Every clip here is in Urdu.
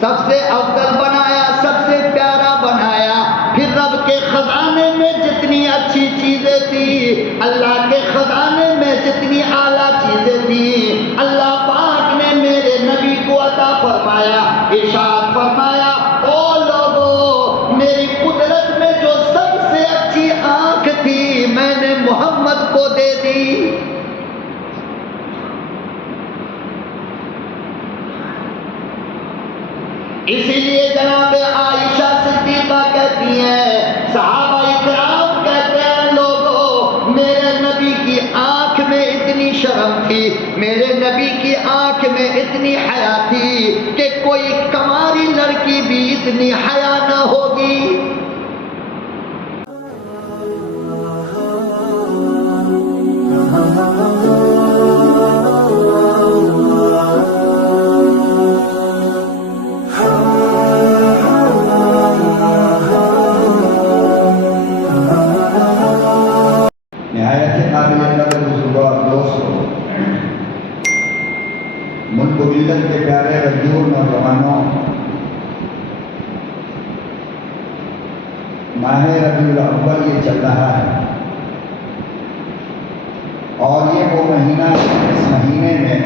سب سے افضل بنایا، سب سے پیارا بنایا۔ پھر رب کے خزانے میں جتنی اچھی چیزیں تھیں، اللہ کے خزانے میں جتنی اعلیٰ چیزیں تھیں، اللہ پاک نے میرے نبی کو عطا فرمایا۔ ارشاد فرمایا، او لوگو، میری قدرت میں جو سب سے اچھی آنکھ تھی میں نے محمد کو دے دی۔ اسی لیے جناب عائشہ صدیقہ کہتی ہیں، صحابہ اکرام کہتے ہیں، لوگوں، میرے نبی کی آنکھ میں اتنی شرم تھی، میرے نبی کی آنکھ میں اتنی حیا تھی کہ کوئی کماری لڑکی بھی اتنی حیا نہ ہوگی۔ ملک و ملت کے پیارے رجوع نوجوانوں، ماہ ربیع الاول یہ چل رہا ہے، اور یہ وہ مہینہ، اس مہینے میں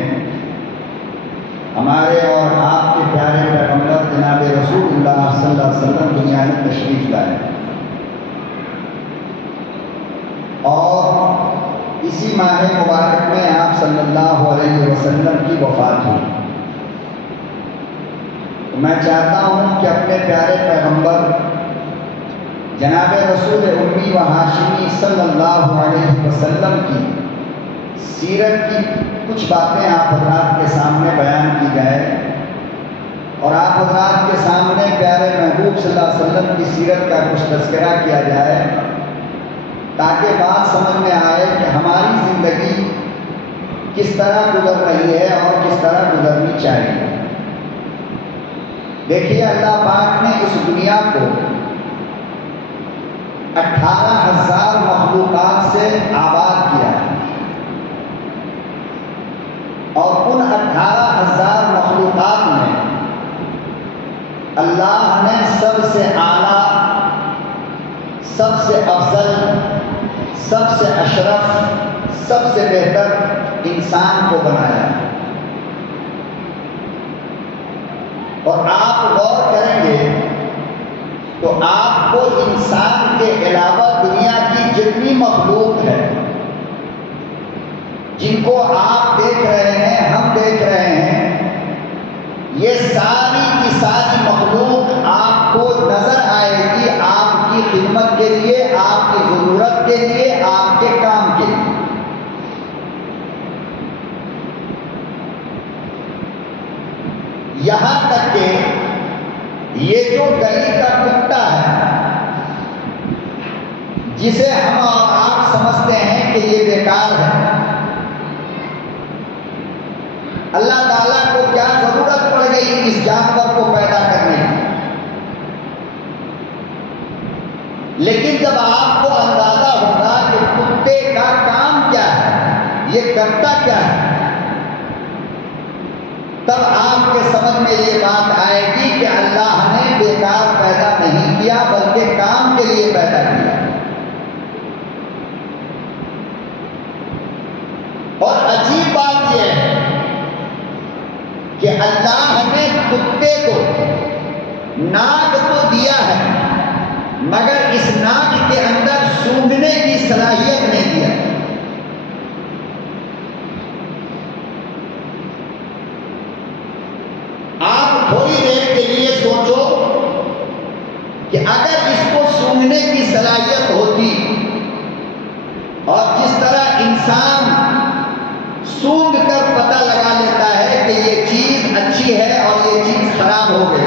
ہمارے اور آپ کے پیارے پیغمبر جناب رسول اللہ صلی اللہ علیہ وسلم دنیا میں تشریف لائے، اور اسی ماہ مبارک میں آپ صلی اللہ علیہ وسلم کی وفات ہوئی۔ تو میں چاہتا ہوں کہ اپنے پیارے پیغمبر جناب رسول امی و ہاشمی صلی اللہ علیہ وسلم کی سیرت کی کچھ باتیں آپ حضرات کے سامنے بیان کی جائے، اور آپ حضرات کے سامنے پیارے محبوب صلی اللہ علیہ وسلم کی سیرت کا کچھ تذکرہ کیا جائے، تاکہ بات سمجھ میں آئے کہ ہماری زندگی کس طرح گزر رہی ہے اور کس طرح گزرنی چاہیے۔ دیکھیے، اللہ پاک نے اس دنیا کو 18,000 مخلوقات سے آباد کیا ہے، اور ان 18,000 مخلوقات میں اللہ نے سب سے اعلیٰ، سب سے افضل، سب سے اشرف، سب سے بہتر انسان کو بنایا۔ اور آپ غور کریں گے تو آپ کو انسان کے علاوہ دنیا کی جتنی مخلوق ہے، جن کو آپ دیکھ رہے ہیں، ہم دیکھ رہے ہیں، یہ ساری کی ساری مخلوق آپ کو نظر آئے گی آپ کی خدمت کے لیے، آپ کی ضرورت کے لیے، آپ کے کام کے لیے۔ یہاں تک کہ یہ جو گلی کا کتا ہے، جسے ہم اور آپ سمجھتے ہیں کہ یہ بیکار ہے، اللہ تعالیٰ کو کیا ضرورت پڑ گئی اس جانور کو پیدا کرنے کی؟ لیکن جب آپ کو اندازہ ہوگا کہ کتے کا کام کیا ہے، یہ کرتا کیا ہے، تب آپ کے سمجھ میں یہ بات آئے گی کہ اللہ نے بیکار پیدا نہیں کیا بلکہ کام کے لیے پیدا کیا۔ اور عجیب بات یہ ہے کہ اللہ نے کتے کو ناک تو دیا ہے، مگر اس ناک کے اندر سونگھنے کی صلاحیت نہیں دیا۔ آپ تھوڑی دیر کے لیے سوچو کہ اگر اس کو سونگھنے کی صلاحیت ہوتی، اور جس طرح انسان سونگھ کر پتہ لگا لیتا ہے کہ یہ چیز اچھی ہے اور یہ چیز خراب ہو گئی،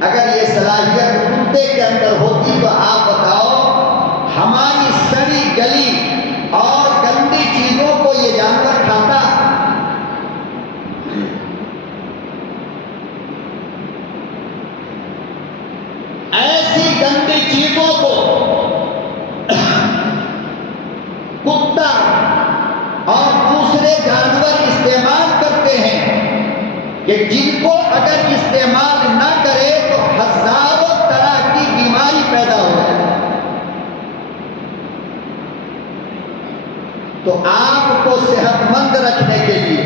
اگر یہ صلاحیت کتے کے اندر ہوتی تو آپ بتاؤ ہماری سڑی گلی اور گندی چیزوں کو یہ جانور کھاتا؟ ایسی گندی چیزوں کو کتا اور دوسرے جانور استعمال کرتے کہ جن کو اگر استعمال نہ کرے تو ہزاروں طرح کی بیماری پیدا ہو جائے. تو آپ کو صحت مند رکھنے کے لیے،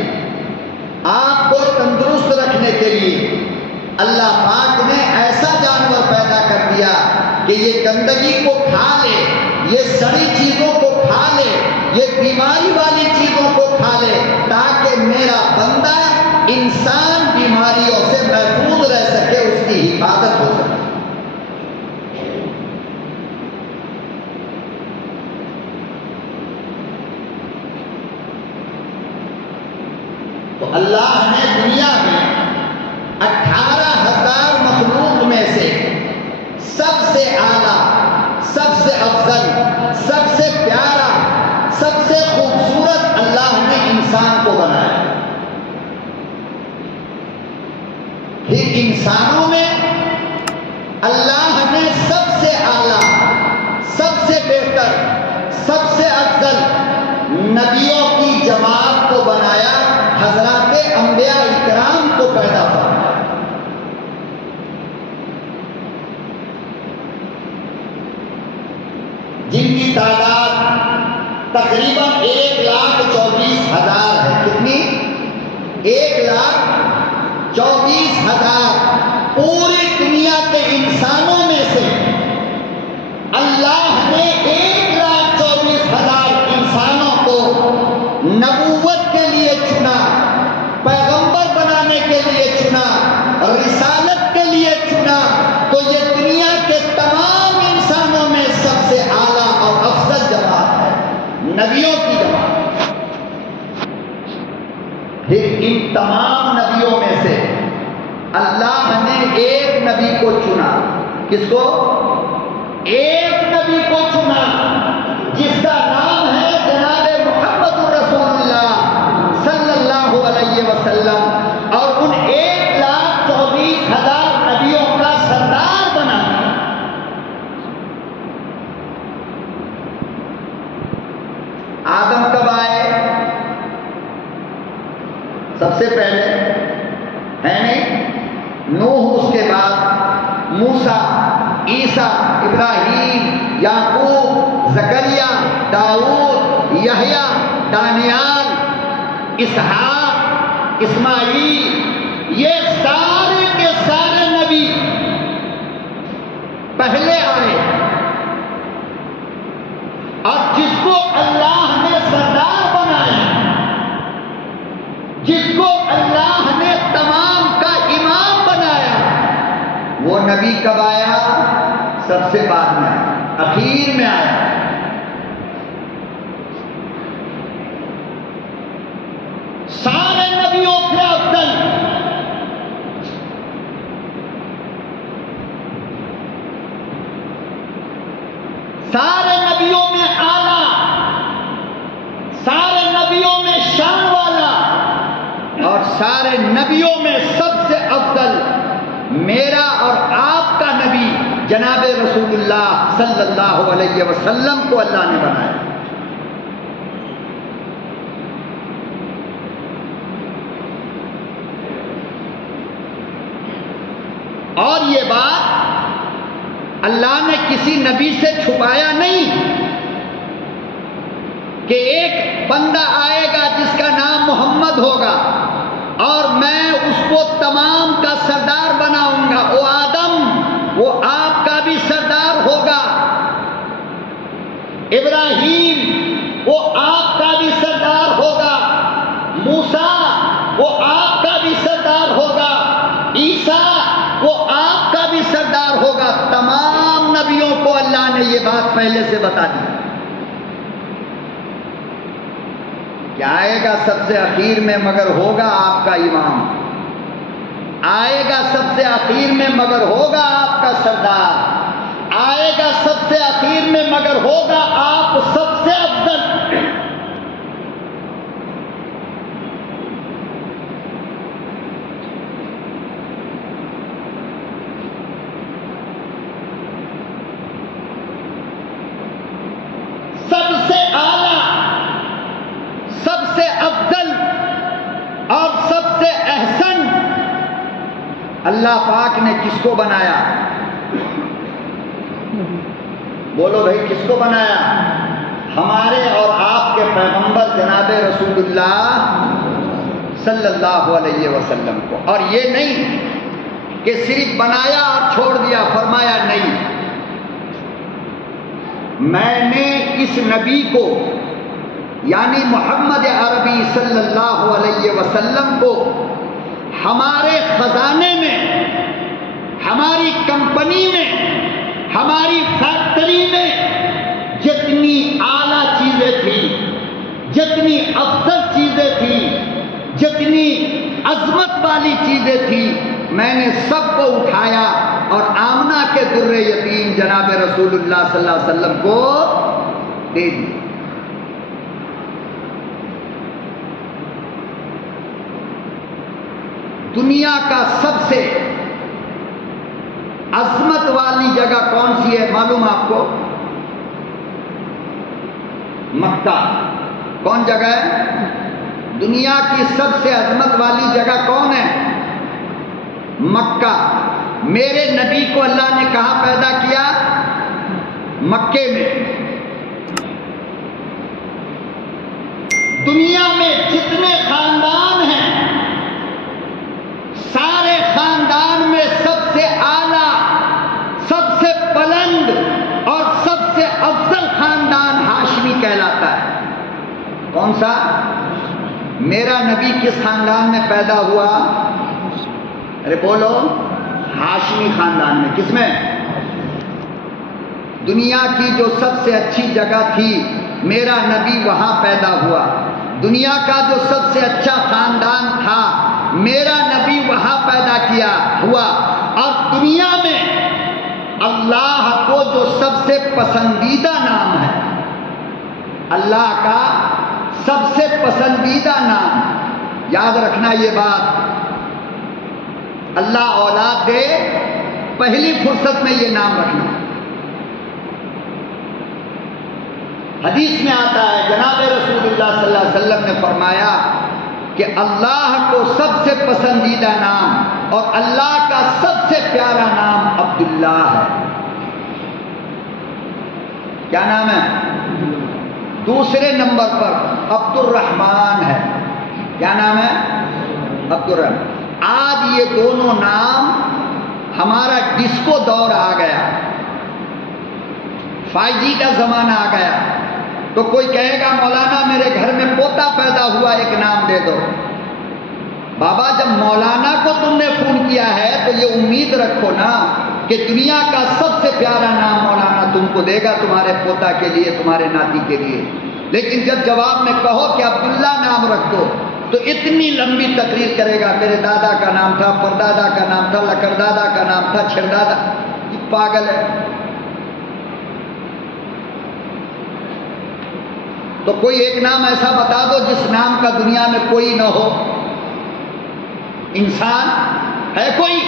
آپ کو تندرست رکھنے کے لیے اللہ پاک نے ایسا جانور پیدا کر دیا کہ یہ گندگی کو کھا لے، یہ سڑی چیزوں کو کھا لے، یہ بیماری والی چیزوں کو کھا لے، تاکہ میرا بندہ انسان بیماریوں سے محفوظ رہ سکے، اس کی حفاظت ہو سکے. تو اللہ نے دنیا میں 18,000 مخلوق میں سے سب سے اعلیٰ، سب سے افضل، سب سے پیارا، سب سے خوبصورت اللہ نے انسان کو بنایا. پھر انسانوں میں اللہ نے سب سے اعلیٰ، سب سے بہتر، سب سے افضل نبیوں کی جماعت کو بنایا، حضرات انبیاء اکرام کو پیدا فرمایا. جن کی تعداد تقریباً 1,24,000 ہے. کتنی؟ 1,24,000. پوری دنیا کے انسانوں میں سے اللہ نے 1,24,000 انسانوں کو نبوت کے لیے چنا، پیغمبر بنانے کے لیے چنا، رسالت کے لیے چنا. تو یہ دنیا کے تمام انسانوں میں سب سے اعلیٰ اور افضل جماعت ہے، نبیوں کی جماعت. پھر ان تمام نبیوں میں سے اللہ نے ایک نبی کو چنا. کس کو؟ ایک نبی کو چنا جس کا نام ہے جناب محمد رسول اللہ صلی اللہ علیہ وسلم، اور ان 1,24,000 نبیوں کا سردار بنا. آدم کب آئے؟ سب سے پہلے ہے نہیں؟ نوح اس کے بعد، موسیٰ، عیسیٰ، ابراہیم، یعقوب، زکریا، داؤد، یحییٰ، دانیال، اسحاق، اسماعیل، یہ سارے کے سارے نبی پہلے آئے. اور جس کو اللہ نے سردار بنایا، جس کو اللہ نے تمام کا امام بنایا، وہ نبی کب آیا؟ سب سے بعد میں آیا، اخیر میں آیا. سارے نبیوں سے افضل، سارے نبیوں میں اعلیٰ، سارے نبیوں میں شان والا، اور سارے نبیوں میں سب سے افضل میرا اور آپ کا نبی جناب رسول اللہ صلی اللہ علیہ وسلم کو اللہ نے بنایا. اور یہ بات اللہ نے کسی نبی سے چھپایا نہیں کہ ایک بندہ آئے گا جس کا نام محمد ہوگا اور میں اس کو تمام کا سردار بناؤں گا. وہ آدم، وہ آپ کا بھی سردار ہوگا. ابراہیم، وہ آپ کا بھی سردار ہوگا. موسیٰ، وہ آپ کا بھی سردار ہوگا. عیسیٰ، وہ آپ کا بھی سردار ہوگا. تمام نبیوں کو اللہ نے یہ بات پہلے سے بتا دی کہ آئے گا سب سے اخیر میں مگر ہوگا آپ کا امام، آئے گا سب سے اخیر میں مگر ہوگا آپ کا سردار، آئے گا سب سے اخیر میں مگر ہوگا آپ سب سے افضل. سب سے اعلیٰ، سب سے افضل اور سب سے احسن اللہ پاک نے کس کو بنایا؟ بولو بھائی، کس کو بنایا؟ ہمارے اور آپ کے پیغمبر جناب رسول اللہ صلی اللہ علیہ وسلم کو. اور یہ نہیں کہ صرف بنایا اور چھوڑ دیا، فرمایا نہیں، میں نے اس نبی کو یعنی محمد عربی صلی اللہ علیہ وسلم کو ہمارے خزانے میں، ہماری کمپنی میں، ہماری فیکٹری میں جتنی اعلیٰ چیزیں تھیں، جتنی افضل چیزیں تھیں، جتنی عظمت والی چیزیں تھیں، میں نے سب کو اٹھایا اور آمنہ کے در یتیم جناب رسول اللہ صلی اللہ علیہ وسلم کو دے دی. دنیا کا سب سے عظمت والی جگہ کون سی ہے معلوم آپ کو؟ مکہ. کون جگہ ہے؟ دنیا کی سب سے عظمت والی جگہ کون ہے؟ مکہ. میرے نبی کو اللہ نے کہاں پیدا کیا؟ مکے میں. دنیا میں جتنے خاندان ہیں، سارے خاندان میں سب سے اعلیٰ، سب سے بلند اور سب سے افضل خاندان ہاشمی کہلاتا ہے. کون سا؟ میرا نبی کس خاندان میں پیدا ہوا؟ ارے بولو، ہاشمی خاندان میں. کس میں؟ دنیا کی جو سب سے اچھی جگہ تھی میرا نبی وہاں پیدا ہوا. دنیا کا جو سب سے اچھا خاندان تھا میرا نبی وہاں پیدا کیا ہوا. اور دنیا میں اللہ کو جو سب سے پسندیدہ نام ہے، اللہ کا سب سے پسندیدہ نام، یاد رکھنا یہ بات، اللہ اولاد دے پہلی فرصت میں یہ نام رکھنا. حدیث میں آتا ہے جناب رسول اللہ صلی اللہ علیہ وسلم نے فرمایا کہ اللہ کو سب سے پسندیدہ نام اور اللہ کا سب سے پیارا نام عبداللہ ہے. کیا نام ہے؟ دوسرے نمبر پر عبد الرحمن ہے. کیا نام ہے؟ عبد الرحمن. آج یہ دونوں نام، ہمارا ڈسکو دور آ گیا، 5G کا زمانہ آ گیا، تو کوئی کہے گا مولانا میرے گھر میں پوتا پیدا ہوا، ایک نام دے دو. بابا جب مولانا کو تم نے فون کیا ہے تو یہ امید رکھو نا کہ دنیا کا سب سے پیارا نام مولانا تم کو دے گا تمہارے پوتا کے لیے، تمہارے ناتی کے لیے. لیکن جب جواب میں کہو کہ عبداللہ نام رکھ دو تو اتنی لمبی تقریر کرے گا، میرے دادا کا نام تھا، پردادا کا نام تھا، لکڑدادا کا نام تھا، چھردادا. یہ پاگل ہے. تو کوئی ایک نام ایسا بتا دو جس نام کا دنیا میں کوئی نہ ہو. انسان ہے کوئی؟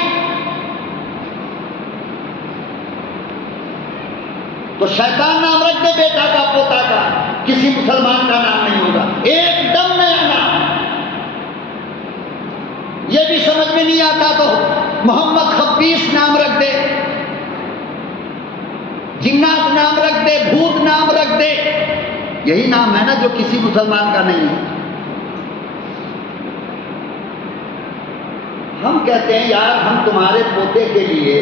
تو شیطان نام رکھ دے بیٹا کا، پوتا کا، کسی مسلمان کا نام نہیں ہوگا. ایک دم نیا نام. یہ بھی سمجھ میں نہیں آتا تو محمد خبیث نام رکھ دے، جنات نام رکھ دے، بھوت نام رکھ دے. یہی نام ہے نا جو کسی مسلمان کا نہیں ہے. ہم کہتے ہیں یار ہم تمہارے پوتے کے لیے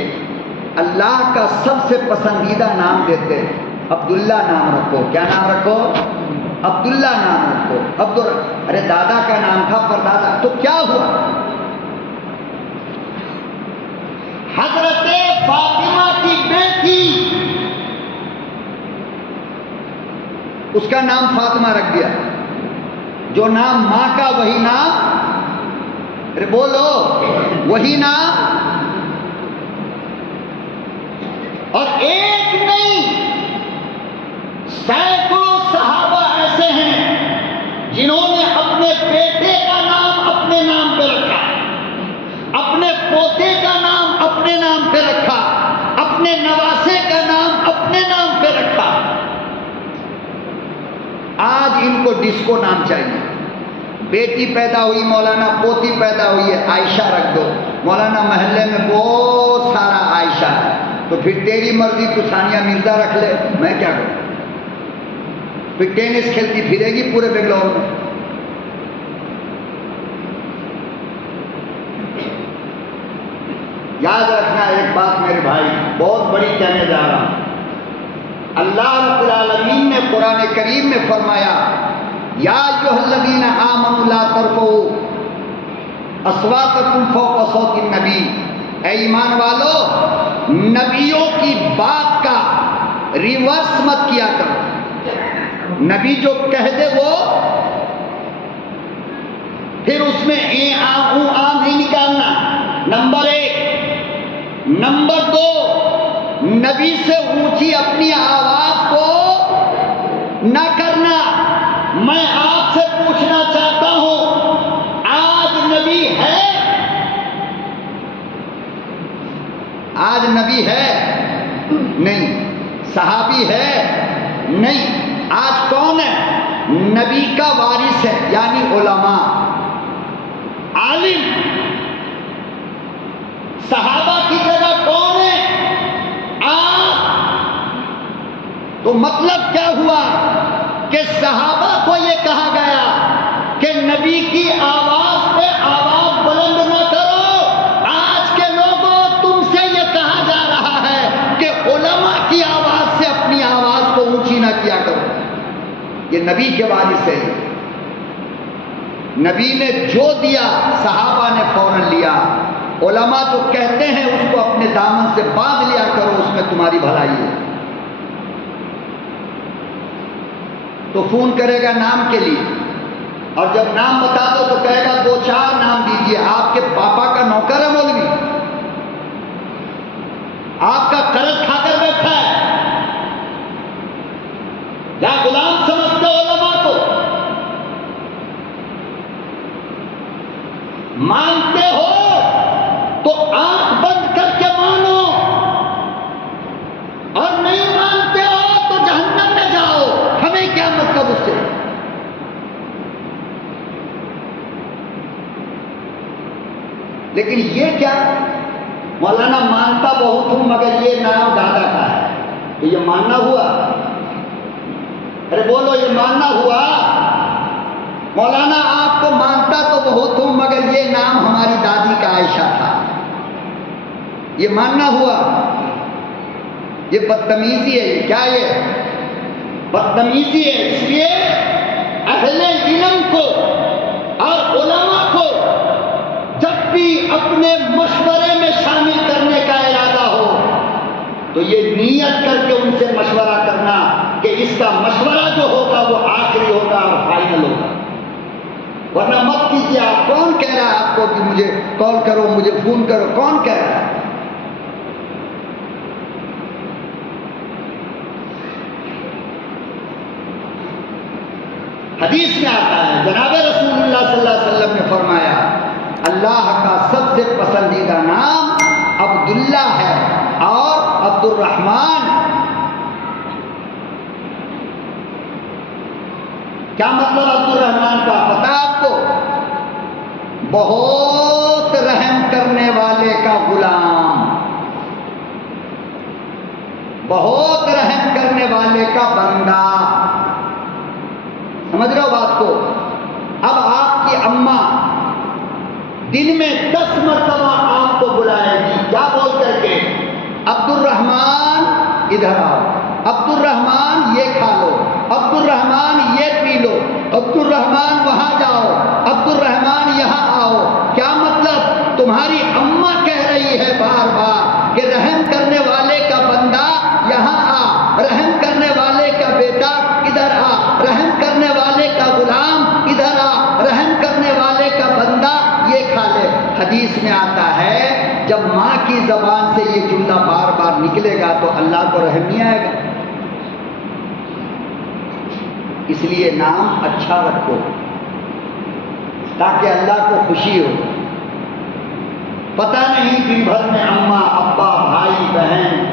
اللہ کا سب سے پسندیدہ نام دیتے ہیں، عبداللہ نام رکھو. کیا نام رکھو؟ عبداللہ نام رکھو. ارے دادا کا نام تھا پردادا، تو کیا ہوا؟ حضرت فاطمہ کی بیٹی، اس کا نام فاطمہ رکھ دیا. جو نام ماں کا وہی نام، ارے بولو، وہی نام. اور ایک نہیں، سینکڑوں صحابہ ایسے ہیں جنہوں نے اپنے بیٹے کا نام اپنے نام پہ رکھا، اپنے پوتے کا نام اپنے نام پہ رکھا، اپنے نواسے کا نام اپنے نام پہ رکھا. آج ان کو ڈسکو نام چاہیے. بیٹی پیدا ہوئی مولانا، پوتی پیدا ہوئی ہے، عائشہ رکھ دو۔ مولانا محلے میں بہت سارا عائشہ ہے، تو پھر تیری مرضی، تو ثانیہ مرزا رکھ لے، میں کیا کروں؟ پھر ٹینس کھیلتی پھرے گی پورے بنگلور میں۔ یاد رکھنا ایک بات میرے بھائی، بہت بڑی کہنے جا رہا ہوں۔ اللہ رب العالمین نے قرآن کریم میں فرمایا، یا ایھا الذین آمنوا لا ترفعوا اصواتکم فوق صوت النبی، اے ایمان والو نبیوں کی بات کا ریورس مت کیا کرو۔ نبی جو کہہ دے وہ پھر اس میں اے آ او آ نہیں نکالنا، نمبر 1۔ نمبر 2، نبی سے اونچی اپنی آواز کو نہ کرنا۔ میں آپ سے پوچھنا چاہتا ہوں، آج نبی ہے؟ آج نبی ہے؟ نہیں۔ صحابی ہے؟ نہیں۔ آج کون ہے؟ نبی کا وارث ہے، یعنی علماء، عالم۔ صحابہ کی جگہ کون ہے؟ آپ۔ تو مطلب کیا ہوا کہ صحابہ کو یہ کہا گیا کہ نبی کی آواز پہ آواز بلند نہ کرو۔ آج کے لوگوں تم سے یہ کہا جا رہا ہے کہ علماء کی آواز سے اپنی آواز کو اونچی نہ کیا کرو۔ یہ نبی کے وارث ہے۔ نبی نے جو دیا صحابہ نے فوراً لیا۔ علماء تو کہتے ہیں اس کو اپنے دامن سے باندھ لیا کرو، اس میں تمہاری بھلائی ہے۔ تو فون کرے گا نام کے لیے، اور جب نام بتا دو تو کہے گا 2-4 نام دیجئے۔ آپ کے پاپا کا نوکر ہے مولوی، آپ کا قرض کھا کر بیٹھا ہے، یا غلام سمجھتے ہو علماء کو؟ مانتے ہو تو آنکھ بند کر کے مانو، اور نہیں مانتے ہو تو جہنم میں جاؤ۔ ہمیں کیا مطلب اس سے؟ لیکن یہ کیا، مولانا مانتا بہت ہوں مگر یہ نام دادا کا ہے، تو یہ ماننا ہوا؟ ارے بولو، یہ ماننا ہوا؟ مولانا آپ کو مانتا تو بہت ہوں مگر یہ نام ہماری دادی کا عائشہ تھا، یہ ماننا ہوا؟ یہ بدتمیزی ہے۔ یہ کیا؟ یہ بدتمیزی ہے۔ اس لیے اہل علم کو اور علماء کو جب بھی اپنے مشورے میں شامل کرنے کا ارادہ ہو تو یہ نیت کر کے ان سے مشورہ کرنا کہ اس کا مشورہ جو ہوگا وہ آخری ہوگا اور فائنل ہوگا، ورنہ مت کیجیے۔ آپ کون کہہ رہا ہے آپ کو کہ مجھے کال کرو، مجھے فون کرو؟ کون کہہ رہا ہے؟ حدیث میں آتا ہے، جناب رسول اللہ صلی اللہ علیہ وسلم نے فرمایا، اللہ کا سب سے پسندیدہ نام عبداللہ ہے اور عبد الرحمن۔ کیا مطلب عبد الرحمن کا؟ پتہ آپ کو؟ بہت رحم کرنے والے کا غلام، بہت رحم کرنے والے کا بندہ۔ سمجھ رہے ہو بات کو؟ اب آپ کی اماں دن میں 10 مرتبہ آپ کو بلائے گی، کیا بول کر کے؟ عبد الرحمن ادھر آؤ، عبد الرحمن یہ کھا لو، عبد الرحمن یہ پی لو، عبد الرحمن وہاں جاؤ، عبد الرحمن یہاں آؤ۔ کیا مطلب؟ تمہاری اماں کہہ رہی ہے بار بار کہ رحم کرنے والے کا بندہ یہاں آ، رحم کرنے والے کا بیٹا ادھر آ، رحم کرنے والے کا غلام ادھر آ، رحم کرنے والے کا بندہ یہ کھا لے۔ حدیث میں آتا ہے جب ماں کی زبان سے یہ جملہ بار بار نکلے گا تو اللہ کو رحم نہیں آئے گا۔ اس لیے نام اچھا رکھو تاکہ اللہ کو خوشی ہو۔ پتہ نہیں دن بھر میں اماں ابا بھائی بہن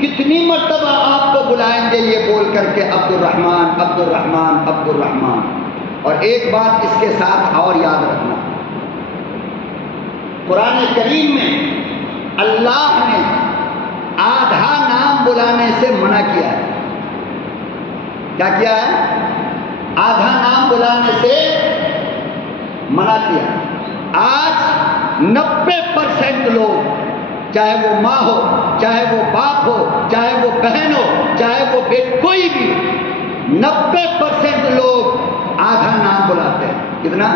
کتنی مرتبہ آپ کو بلائیں گے یہ بول کر کے عبد الرحمن عبد الرحمن عبد الرحمن۔ اور ایک بات اس کے ساتھ اور یاد رکھنا، قرآن کریم میں اللہ نے آدھا نام بلانے سے منع کیا ہے۔ کیا کیا ہے؟ آدھا نام بلانے سے منع کیا۔ آج 90% لوگ، چاہے وہ ماں ہو، چاہے وہ باپ ہو، چاہے وہ بہن ہو، چاہے وہ کوئی بھی، 90% لوگ آدھا نام بلاتے ہیں۔ کتنا؟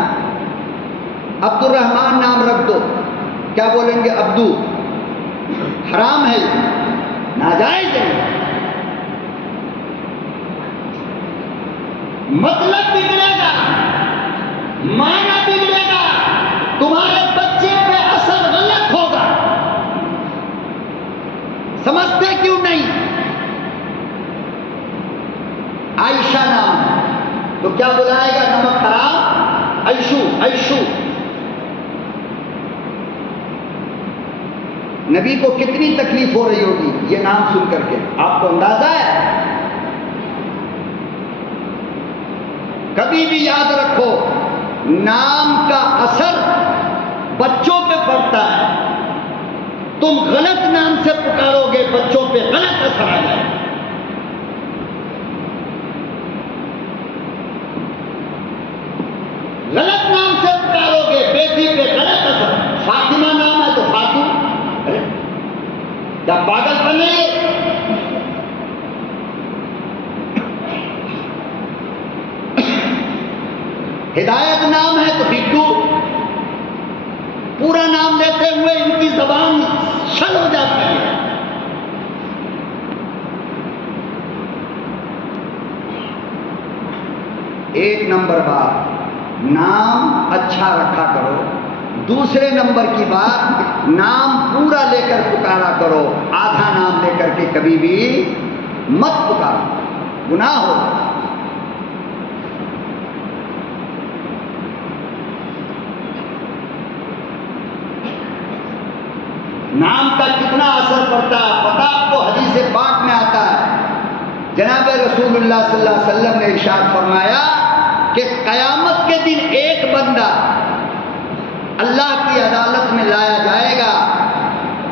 عبد الرحمن نام رکھ دو، کیا بولیں گے؟ عبدو۔ حرام ہے، ناجائز ہے۔ مطلب بگڑے گا، معنی بگڑے گا، تمہارے بچے پہ اثر غلط ہوگا۔ سمجھتے کیوں نہیں؟ عائشہ نام ہے تو کیا بلائے گا؟ نمک حرام، عیشو عیشو۔ نبی کو کتنی تکلیف ہو رہی ہوگی یہ نام سن کر کے، آپ کو اندازہ ہے؟ کبھی بھی یاد رکھو، نام کا اثر بچوں پہ پڑتا ہے۔ تم غلط نام سے پکارو گے، بچوں پہ غلط اثر آ جائے گا۔ غلط نام سے پکارو گے، بیٹی پہ غلط اثر۔ فاطمہ نام ہے تو فاتو، کیا پاگل بنے؟ ہدایت نام ہے تو بگو۔ پورا نام لیتے ہوئے ان کی زبان شل ہو جاتی ہے۔ ایک نمبر بات، نام اچھا رکھا کرو۔ دوسرے نمبر کی بات، نام پورا لے کر پکارا کرو، آدھا نام لے کر کے کبھی بھی مت پکارو، گناہ ہو۔ نام کا کتنا اثر پڑتا ہے پتہ آپ کو؟ حدیث پاک میں آتا ہے، جناب رسول اللہ صلی اللہ علیہ وسلم نے ارشاد فرمایا کہ قیامت کے دن ایک بندہ اللہ کی عدالت میں لایا جائے گا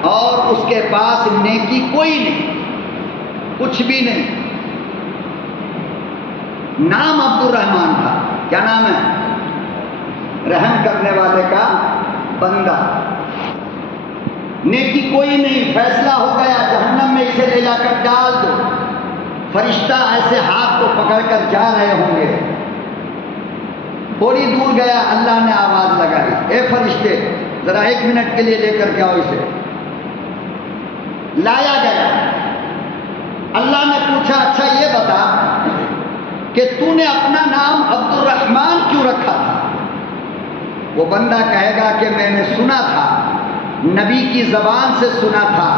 اور اس کے پاس نیکی کوئی نہیں، کچھ بھی نہیں۔ نام عبد الرحمن تھا۔ کیا نام ہے؟ رحم کرنے والے کا بندہ۔ نیکی کوئی نہیں، فیصلہ ہو گیا جہنم میں اسے لے جا کر ڈال دو۔ فرشتہ ایسے ہاتھ کو پکڑ کر جا رہے ہوں گے، تھوڑی دور گیا، اللہ نے آواز لگائی، اے فرشتے ذرا 1 منٹ کے لیے لے کر کے آؤ اسے۔ لایا گیا، اللہ نے پوچھا اچھا یہ بتا کہ تو نے اپنا نام عبد الرحمن کیوں رکھا تھا؟ وہ بندہ کہے گا کہ میں نے سنا تھا، نبی کی زبان سے سنا تھا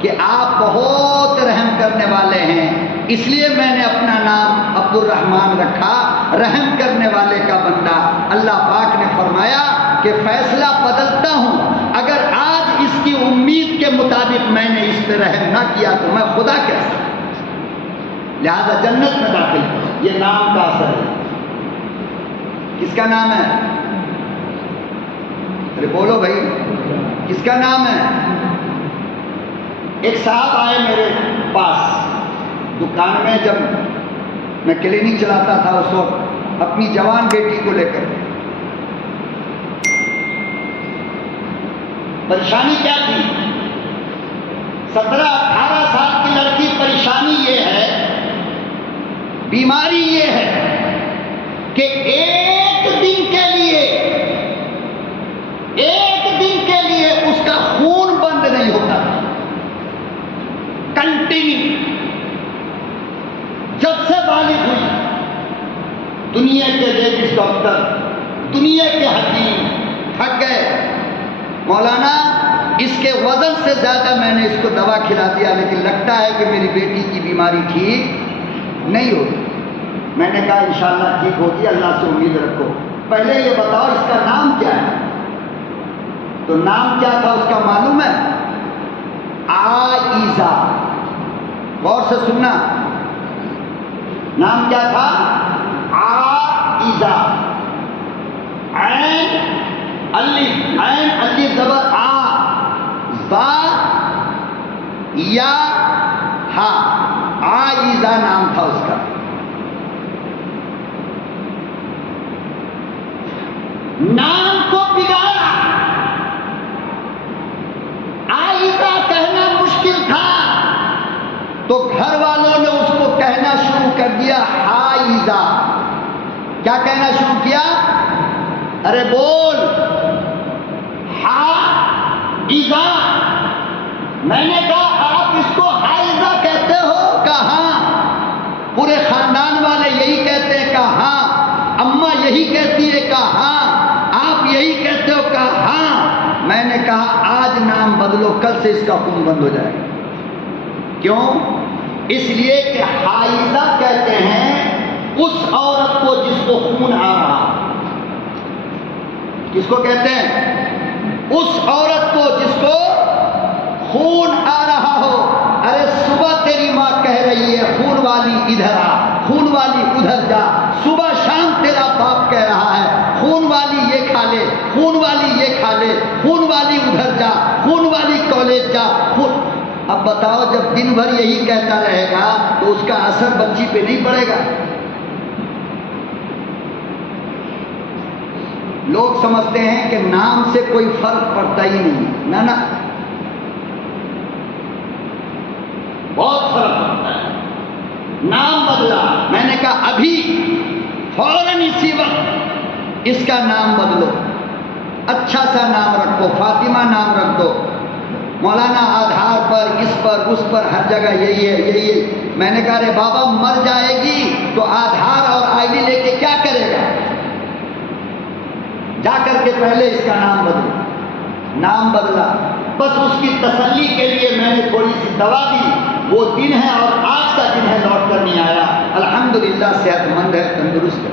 کہ آپ بہت رحم کرنے والے ہیں، اس لیے میں نے اپنا نام عبد الرحمن رکھا، رحم کرنے والے کا بندہ۔ اللہ پاک نے فرمایا کہ فیصلہ بدلتا ہوں، اگر آج اس کی امید کے مطابق میں نے اس پہ رحم نہ کیا تو میں خدا کیسا؟ لہذا جنت میں داخل کرو۔ یہ نام کا اثر ہے۔ کس کا نام ہے؟ ارے بولو بھائی، کس کا نام ہے؟ ایک صاحب آئے میرے پاس دکان میں، جب میں کلینک چلاتا تھا اس وقت، اپنی جوان بیٹی کو لے کر۔ پریشانی کیا تھی؟ 17-18 سال کی لڑکی، پریشانی یہ ہے، بیماری یہ ہے کہ ایک دن کے لیے اس کا خون بند نہیں ہوتا تھا، کنٹینیو۔ جب سے بالغ ہوئی، دنیا کے لیڈیز ڈاکٹر، دنیا کے حکیم تھک گئے، مولانا اس کے وزن سے زیادہ میں نے اس کو دوا کھلا دیا لیکن لگتا ہے کہ میری بیٹی کی بیماری ٹھیک نہیں ہوگی۔ میں نے کہا انشاءاللہ ٹھیک ہوگی، اللہ سے امید رکھو، پہلے یہ بتاؤ اس کا نام کیا ہے؟ تو نام کیا تھا اس کا معلوم ہے؟ عائزہ۔ غور سے سننا، نام کیا تھا؟ ایزا، عین الف، عین الف زبر آ، زا یا ہا، عائزہ نام تھا اس کا. نام کو بگاڑا. عائزہ کہنا مشکل تھا تو گھر والوں نے اس کو کہنا شروع کر دیا حائزہ. کیا کہنا شروع کیا؟ ارے بول حائزہ. میں نے کہا آپ اس کو حائزہ کہتے ہو؟ کہاں؟ پورے خاندان والے یہی کہتے ہیں. کہاں؟ اماں یہی کہتی ہے. کہاں؟ آپ یہی کہتے ہو؟ کہاں؟ میں نے کہا آج نام بدلو، کل سے اس کا حکم بند ہو جائے گا. کیوں؟ اس لیے کہ حائزہ کہتے ہیں اس عورت کو جس کو خون آ رہا. کس کو کہتے ہیں؟ اس عورت کو جس کو خون آ رہا ہو. ارے صبح تیری ماں کہہ رہی ہے خون والی ادھر آ، خون والی ادھر جا. صبح شام تیرا باپ کہہ رہا ہے خون والی یہ کھا لے، خون والی یہ کھا لے، خون والی ادھر جا، خون والی کالج جا. اب بتاؤ جب دن بھر یہی کہتا رہے گا تو اس کا اثر بچی پہ نہیں پڑے گا؟ لوگ سمجھتے ہیں کہ نام سے کوئی فرق پڑتا ہی نہیں. نہ بہت فرق پڑتا ہے. نام بدلا. میں نے کہا ابھی فوراً اسی وقت اس کا نام بدلو، اچھا سا نام رکھو، فاطمہ نام رکھ دو. مولانا آدھار پر اس پر ہر جگہ یہی ہے یہی ہے. میں نے کہا رے بابا مر جائے گی تو آدھار اور آئی ڈی لے کے کیا کرے گا؟ جا کر کے پہلے اس کا نام بدلو. نام بدلا. بس اس کی تسلی کے لیے میں نے تھوڑی سی دوا دی. وہ دن ہے اور آج کا دن ہے لوٹ کر نہیں آیا. الحمدللہ صحت مند ہے، تندرست ہے.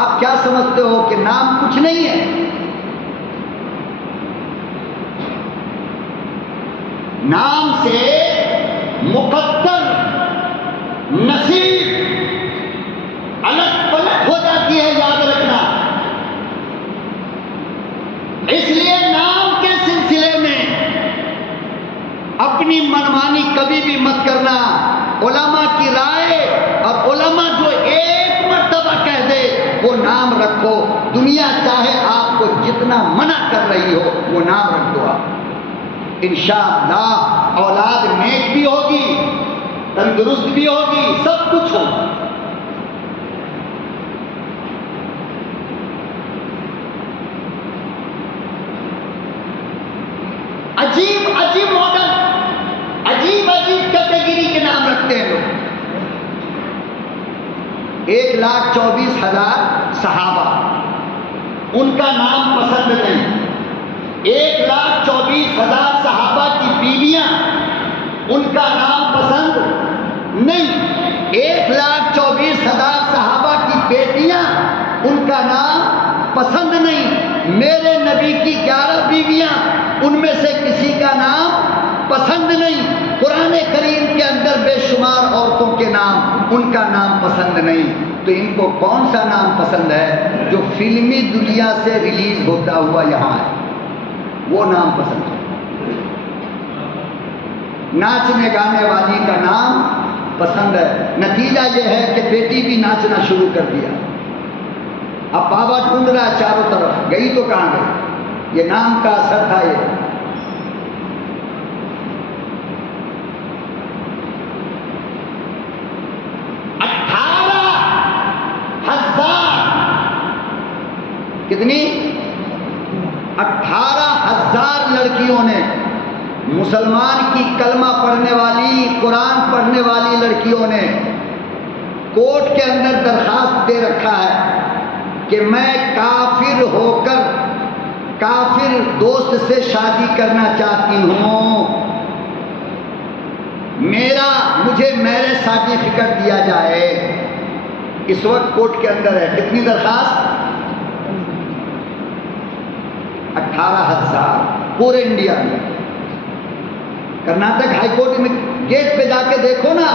آپ کیا سمجھتے ہو کہ نام کچھ نہیں ہے؟ نام سے مقدر نصیب الگ پلٹ ہو جاتی ہے، یاد رکھنا. اس لیے نام کے سلسلے میں اپنی منمانی کبھی بھی مت کرنا. علماء کی رائے اور علماء جو ایک مرتبہ کہہ دے وہ نام رکھو. دنیا چاہے آپ کو جتنا منع کر رہی ہو وہ نام رکھ دو. آپ انشاءاللہ اولاد نیک بھی ہوگی، تندرست بھی ہوگی، سب کچھ ہوگا. عجیب عجیب ماڈل، عجیب عجیب کیٹیگری کے نام رکھتے ہیں لوگ. 1,24,000 صحابہ، ان کا نام پسند نہیں. 1,24,000 صحابہ کی بیویاں، ان کا نام پسند نہیں. 1,24,000 صحابہ کی بیٹیاں، ان کا نام پسند نہیں. میرے نبی کی 11 بیویاں، ان میں سے کسی کا نام پسند نہیں. قرآن کریم کے اندر بے شمار عورتوں کے نام، ان کا نام پسند نہیں. تو ان کو کون سا نام پسند ہے؟ جو فلمی دنیا سے ریلیز ہوتا ہوا یہاں ہے وہ نام پسند ہے. ناچنے گانے والی کا نام پسند ہے. نتیجہ یہ ہے کہ بیٹی بھی ناچنا شروع کر دیا. اب بابا ڈھونڈ رہا ہے چاروں طرف، گئی تو کہاں گئی؟ یہ نام کا اثر تھا. یہ 18,000 کتنی؟ 18,000 لڑکیوں نے، مسلمان کی کلمہ پڑھنے والی، قرآن پڑھنے والی لڑکیوں نے کورٹ کے اندر درخواست دے رکھا ہے کہ میں کافر ہو کر کافر دوست سے شادی کرنا چاہتی ہوں، مجھے میرے سرٹیفکیٹ دیا جائے. اس وقت کورٹ کے اندر ہے. کتنی درخواست؟ 18,000 پورے انڈیا میں. کرناٹک ہائی کورٹ میں گیٹ پہ جا کے دیکھو نا،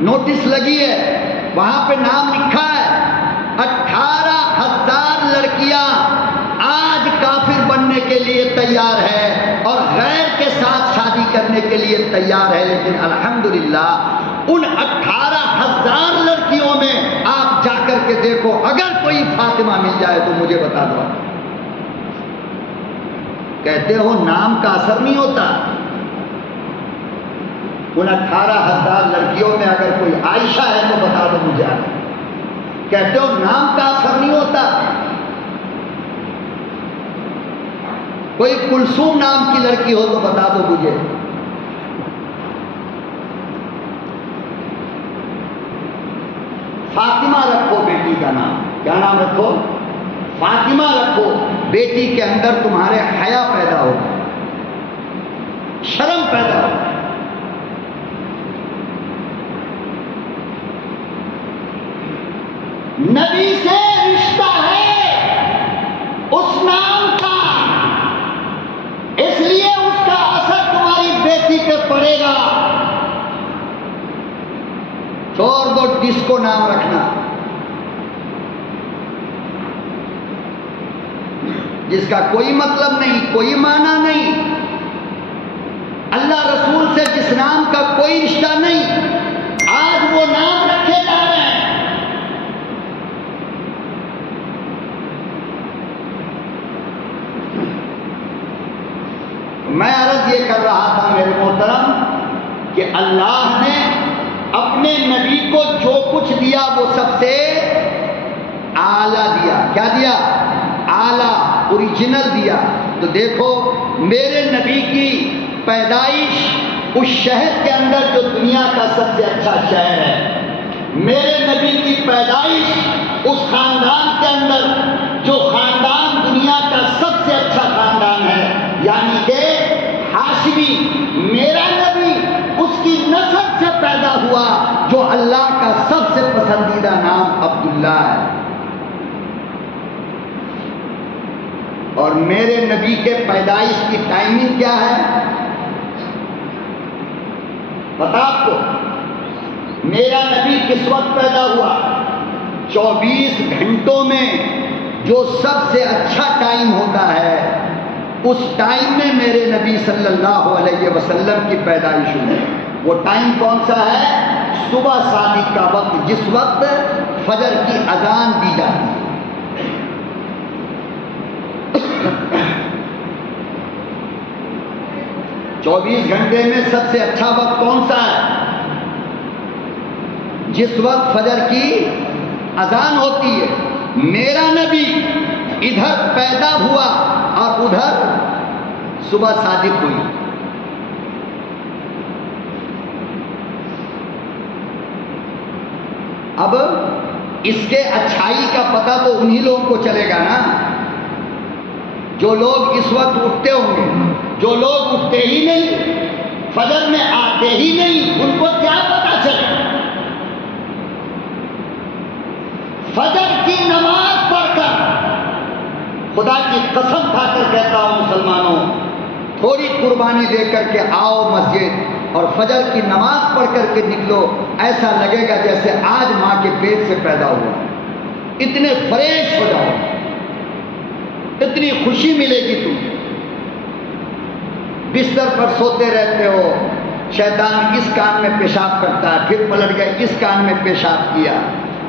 نوٹس لگی ہے وہاں پہ نام لکھا ہے 18,000 لڑکیاں آج کافر بننے کے لیے تیار ہے اور غیر کے ساتھ شادی کرنے کے لیے تیار ہے، لیکن الحمدللہ ان 18,000 لڑکیوں میں آپ جا کر کے دیکھو، اگر کوئی فاطمہ مل جائے تو مجھے بتا دو۔ کہتے ہو نام کا اثر نہیں ہوتا، ان 18,000 لڑکیوں میں اگر کوئی عائشہ ہے تو بتا دو مجھے۔ کہتے ہو نام کا اثر نہیں ہوتا، کوئی کلثوم نام کی لڑکی ہو تو بتا دو مجھے۔ فاطمہ رکھو بیٹی کا نام، کیا نام رکھو؟ فاطمہ رکھو، بیٹی کے اندر تمہارے حیا پیدا ہو، شرم پیدا ہو۔ نبی سے رشتہ ہے اس نام کا، اس لیے اس کا اثر تمہاری بیٹی پہ پڑے گا۔ چھوڑ دو ڈسکو نام رکھنا، جس کا کوئی مطلب نہیں، کوئی معنی نہیں، اللہ رسول سے جس نام کا کوئی رشتہ نہیں، آج وہ نام رکھے جا رہے ہیں۔ میں عرض یہ کر رہا تھا میرے محترم کہ اللہ نے اپنے نبی کو جو کچھ دیا وہ سب سے اعلیٰ دیا۔ کیا دیا؟ اعلیٰ، اوریجنل دیا۔ تو دیکھو میرے نبی کی پیدائش اس شہر کے اندر جو دنیا کا سب سے اچھا شہر ہے، میرے نبی کی پیدائش اس خاندان کے اندر جو خاندان دنیا کا سب سے اچھا خاندان ہے، یعنی کہ ہاشمی، میرا نبی اس کی نسل سے پیدا ہوا جو اللہ کا سب سے پسندیدہ نام عبداللہ ہے۔ اور میرے نبی کے پیدائش کی ٹائمنگ کیا ہے پتا آپ کو؟ میرا نبی کس وقت پیدا ہوا؟ 24 گھنٹوں میں جو سب سے اچھا ٹائم ہوتا ہے، اس ٹائم میں میرے نبی صلی اللہ علیہ وسلم کی پیدائش ہوئی۔ وہ ٹائم کون سا ہے؟ صبح صادق کا وقت، جس وقت فجر کی اذان دی جاتی ہے۔ 24 گھنٹے میں سب سے اچھا وقت کون سا ہے؟ جس وقت فجر کی اذان ہوتی ہے۔ میرا نبی ادھر پیدا ہوا اور ادھر صبح صادق ہوئی۔ اب اس کے اچھائی کا پتہ تو انہی لوگوں کو چلے گا نا جو لوگ اس وقت اٹھتے ہوں گے۔ جو لوگ اٹھتے ہی نہیں، فجر میں آتے ہی نہیں، ان کو کیا پتہ چلے؟ فجر کی نماز پڑھ کر، خدا کی قسم کھا کر کہتا ہوں مسلمانوں، تھوڑی قربانی دے کر کے آؤ مسجد اور فجر کی نماز پڑھ کر کے نکلو، ایسا لگے گا جیسے آج ماں کے پیٹ سے پیدا ہوا۔ اتنے فریش ہو جاؤ، اتنی خوشی ملے گی تم۔ بستر پر سوتے رہتے ہو، شیطان اس کان میں پیشاب کرتا ہے، پھر پلٹ گئے اس کان میں پیشاب کیا،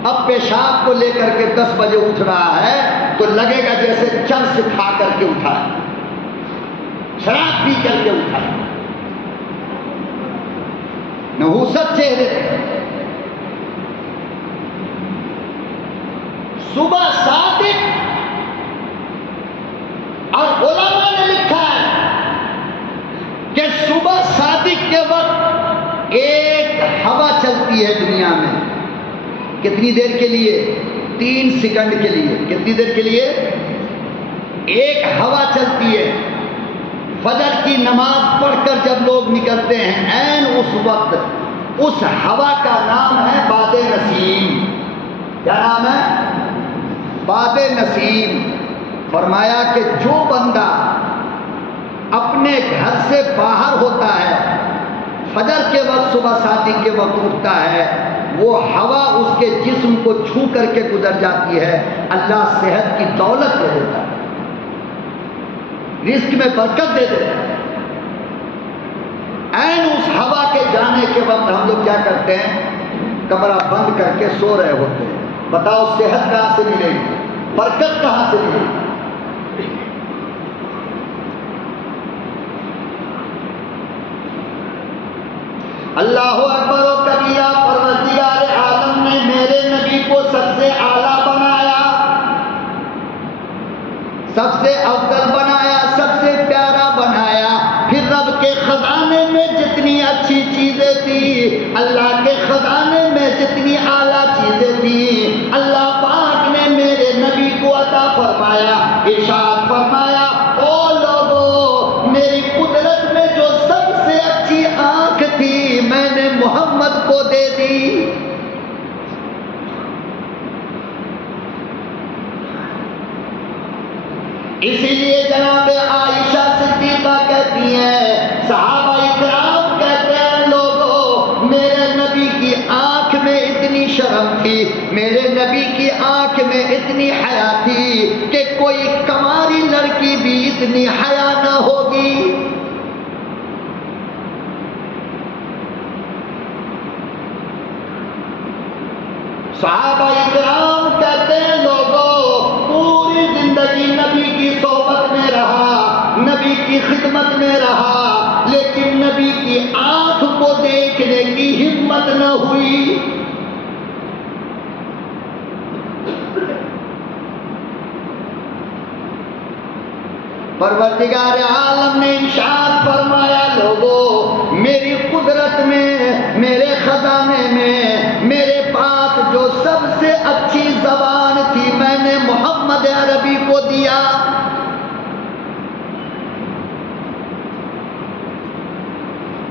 اب پیشاب کو لے کر کے 10 بجے اٹھ رہا ہے تو لگے گا جیسے چرس کھا کر کے اٹھا ہے، شراب پی کر کے اٹھا ہے، نحوست چہرے پہ۔ صبح صادق، اور علماء نے لکھا ہے کہ صبح صادق کے وقت ایک ہوا چلتی ہے دنیا میں، کتنی دیر کے لیے؟ 3 سیکنڈ کے لیے۔ کتنی دیر کے لیے؟ ایک ہوا چلتی ہے۔ فجر کی نماز پڑھ کر جب لوگ نکلتے ہیں، عین اس وقت اس ہوا کا نام ہے باد نسیم۔ کیا نام ہے؟ باد نسیم۔ فرمایا کہ جو بندہ اپنے گھر سے باہر ہوتا ہے، فجر کے وقت صبح صادق کے وقت اٹھتا ہے، وہ ہوا اس کے جسم کو چھو کر کے گزر جاتی ہے، اللہ صحت کی دولت دے دیتا ہے، رزق میں برکت دے دیتا ہے۔ عین اس ہوا کے جانے کے وقت ہم لوگ کیا کرتے ہیں؟ کمرہ بند کر کے سو رہے ہوتے ہیں۔ بتاؤ صحت کہاں سے ملے گی؟ برکت کہاں سے ملے گی؟ اللہ اکبر و کبیرہ، پروردگار عالم نے میرے نبی کو سب سے اعلیٰ بنایا، سب سے افضل بنایا، سب سے پیارا بنایا۔ پھر رب کے خزانے میں جتنی اچھی چیزیں تھیں، اللہ کے خزانے میں جتنی اعلیٰ چیزیں تھیں، اللہ پاک نے میرے نبی کو عطا فرمایا۔ ارشاد فرمایا، او لوگو، میری قدرت میں جو سب سے اچھی آنکھ تھی میں نے محمد کو دے دی۔ اسی لیے جناب عائشہ صدیقہ کہتی ہیں، صحابہ اکرام کہتے ہیں، لوگوں میرے نبی کی آنکھ میں اتنی شرم تھی، میرے نبی کی آنکھ میں اتنی حیا تھی کہ کوئی کنواری لڑکی بھی اتنی حیا نہ ہوگی۔ صحابہ اکرام کہتے ہیں، لوگوں پوری زندگی نبی کی صحبت میں رہا، نبی کی خدمت میں رہا، لیکن نبی کی آنکھ کو دیکھنے کی ہمت نہ ہوئی۔ پروردگار عالم نے ارشاد فرمایا، لوگوں میری قدرت میں، میرے خزانے میں، میرے پاس جو سب سے اچھی زبان تھی میں نے محمد عربی کو دیا۔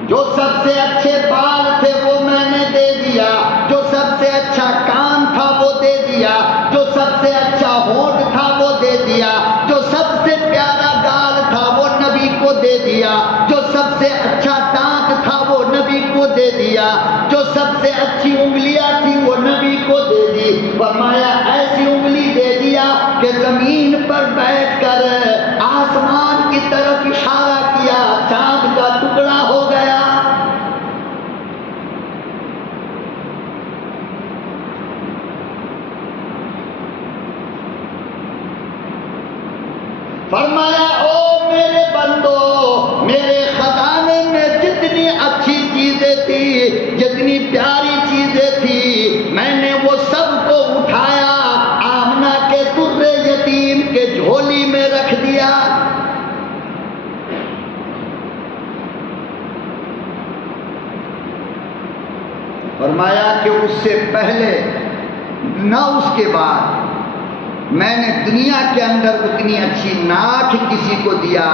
جو سب سے اچھے بال تھے وہ میں نے دے دیا، جو سب سے اچھا کان تھا وہ دے دیا، جو سب سے اچھا ہونٹ تھا وہ دے دیا، جو سب سے پیارا گال تھا وہ نبی کو دے دیا، جو سب سے اچھا دانت تھا وہ نبی کو دے دیا، جو سب سے اچھی انگلیاں تھی وہ نبی کو دے دی۔ فرمایا ایسی انگلی دے دیا کہ زمین پر بیٹھ کر آسمان کی طرف اشارہ کیا، چاند کا ٹکڑا ہو گیا۔ فرمایا او میرے بندو، میرے خزانے میں جتنی اچھی چیزیں تھی، جتنی پیاری چیزیں تھی، میں نے وہ سب کو اٹھایا، آمنہ کے در یتیم کے جھولی میں رکھ دیا۔ فرمایا کہ اس سے پہلے نہ اس کے بعد میں نے دنیا کے اندر اتنی اچھی ناک کسی کو دیا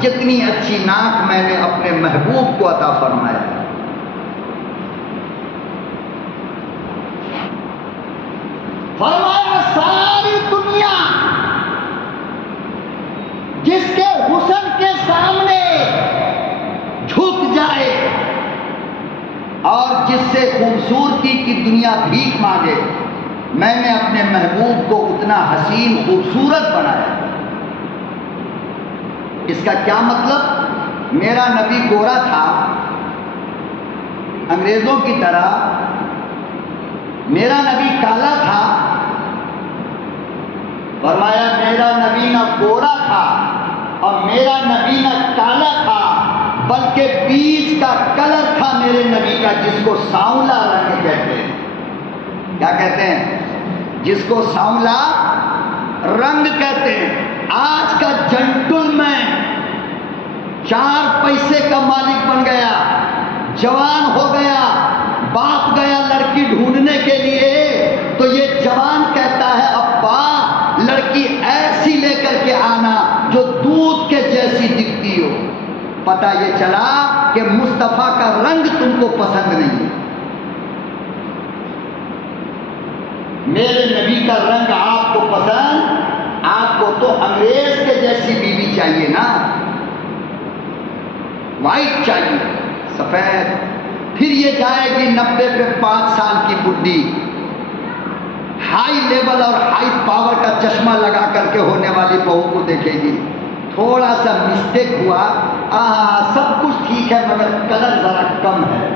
جتنی اچھی ناک میں نے اپنے محبوب کو عطا فرمایا۔ فرمایا ساری دنیا جس کے حسن کے سامنے جھک جائے اور جس سے خوبصورتی کی دنیا بھیک مانگے، میں نے اپنے محبوب کو اتنا حسین خوبصورت بنایا۔ اس کا کیا مطلب؟ میرا نبی گورا تھا انگریزوں کی طرح، میرا نبی کالا تھا۔ فرمایا میرا نبی نہ گورا تھا اور میرا نبی نہ کالا تھا، بلکہ بیچ کا کلر تھا میرے نبی کا، جس کو سانولا رنگ کہتے ہیں۔ کیا کہتے ہیں؟ جس کو سانولا رنگ کہتے ہیں۔ آج کا جنٹل مین 4 پیسے کا مالک بن گیا، جوان ہو گیا، باپ گیا لڑکی ڈھونڈنے کے لیے تو یہ جوان کہتا ہے ابا لڑکی ایسی لے کر کے آنا جو دودھ کے جیسی دکھتی ہو۔ پتہ یہ چلا کہ مصطفیٰ کا رنگ تم کو پسند نہیں ہے، میرے نبی کا رنگ آپ کو پسند، آپ کو تو انگریز کے جیسی بیوی چاہیے نا، وائٹ چاہیے، سفید۔ پھر یہ جائے گی 90 پہ 5 سال کی بڈھی، ہائی لیول اور ہائی پاور کا چشمہ لگا کر کے ہونے والی بہو کو دیکھے گی، تھوڑا سا مسٹیک ہوا، سب کچھ ٹھیک ہے مگر کلر ذرا کم ہے،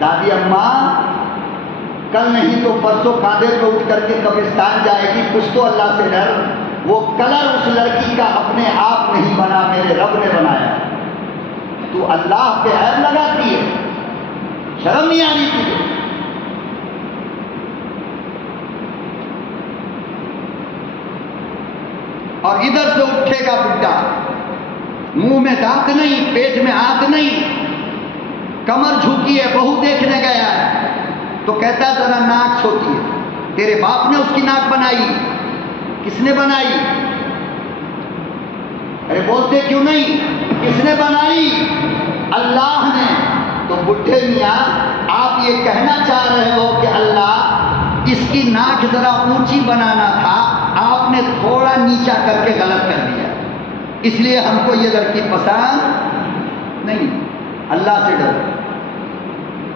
دادی اماں کل نہیں تو پرسوں کاندھے پہ اٹھ کر کے قبرستان جائے گی، کچھ تو اللہ سے ڈر، وہ کلر اس لڑکی کا اپنے آپ نہیں بنا، میرے رب نے بنایا، تو اللہ پہ عیب لگاتی ہے، شرم نہیں آ رہی تھی؟ اور ادھر سے اٹھے گا بڈھا، منہ میں دانت نہیں، پیٹ میں ہاتھ نہیں، کمر جھکی ہے، بہو دیکھنے گیا ہے تو کہتا ہے ذرا ناک چھوٹی ہے، تیرے باپ نے اس کی ناک بنائی؟ کس نے بنائی؟ ارے بولتے کیوں نہیں؟ کس نے بنائی؟ اللہ نے۔ تو بڈھے میاں آپ یہ کہنا چاہ رہے ہو کہ اللہ اس کی ناک ذرا اونچی بنانا تھا، آپ نے تھوڑا نیچا کر کے غلط کر دیا، اس لیے ہم کو یہ لڑکی پسند نہیں۔ اللہ سے ڈرو،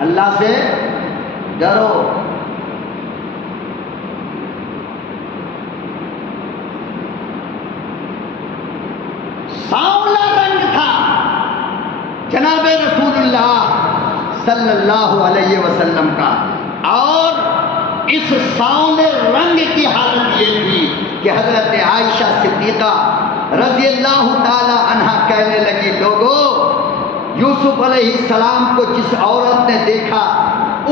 اللہ سے ڈرو۔ سانولا رنگ تھا جناب رسول اللہ صلی اللہ علیہ وسلم کا، اور اس سانولے رنگ کی حالت یہ تھی کہ حضرت عائشہ صدیقہ رضی اللہ تعالی عنہا کہنے لگی، لوگوں یوسف علیہ السلام کو جس عورت نے دیکھا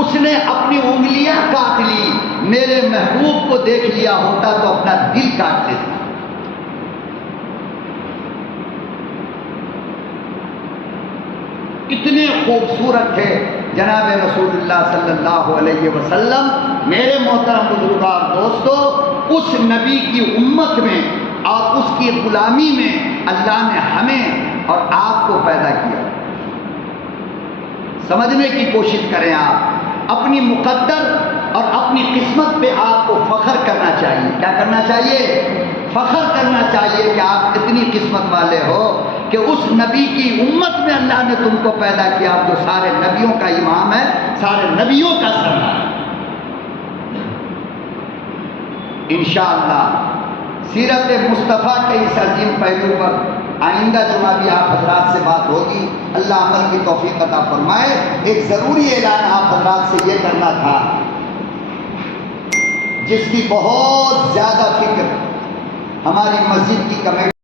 اس نے اپنی انگلیاں کاٹ لی، میرے محبوب کو دیکھ لیا ہوتا تو اپنا دل کاٹ لیتا۔ اتنے خوبصورت تھے جناب رسول اللہ صلی اللہ علیہ وسلم۔ میرے محترم بزرگار دوستو، اس نبی کی امت میں اور اس کی غلامی میں اللہ نے ہمیں اور آپ کو پیدا کیا۔ سمجھنے کی کوشش کریں، آپ اپنی مقدر اور اپنی قسمت پہ آپ کو فخر کرنا چاہیے۔ کیا کرنا چاہیے؟ فخر کرنا چاہیے کہ آپ اتنی قسمت والے ہو کہ اس نبی کی امت میں اللہ نے تم کو پیدا کیا، جو سارے نبیوں کا امام ہے، سارے نبیوں کا سردار۔ انشاءاللہ سیرت مصطفیٰ کے اس عظیم پہلو پر آئندہ جمعہ بھی آپ حضرات سے بات ہوگی، اللہ عمل کی توفیق عطا فرمائے۔ ایک ضروری اعلان آپ حضرات سے یہ کرنا تھا، جس کی بہت زیادہ فکر ہماری مسجد کی کمیٹی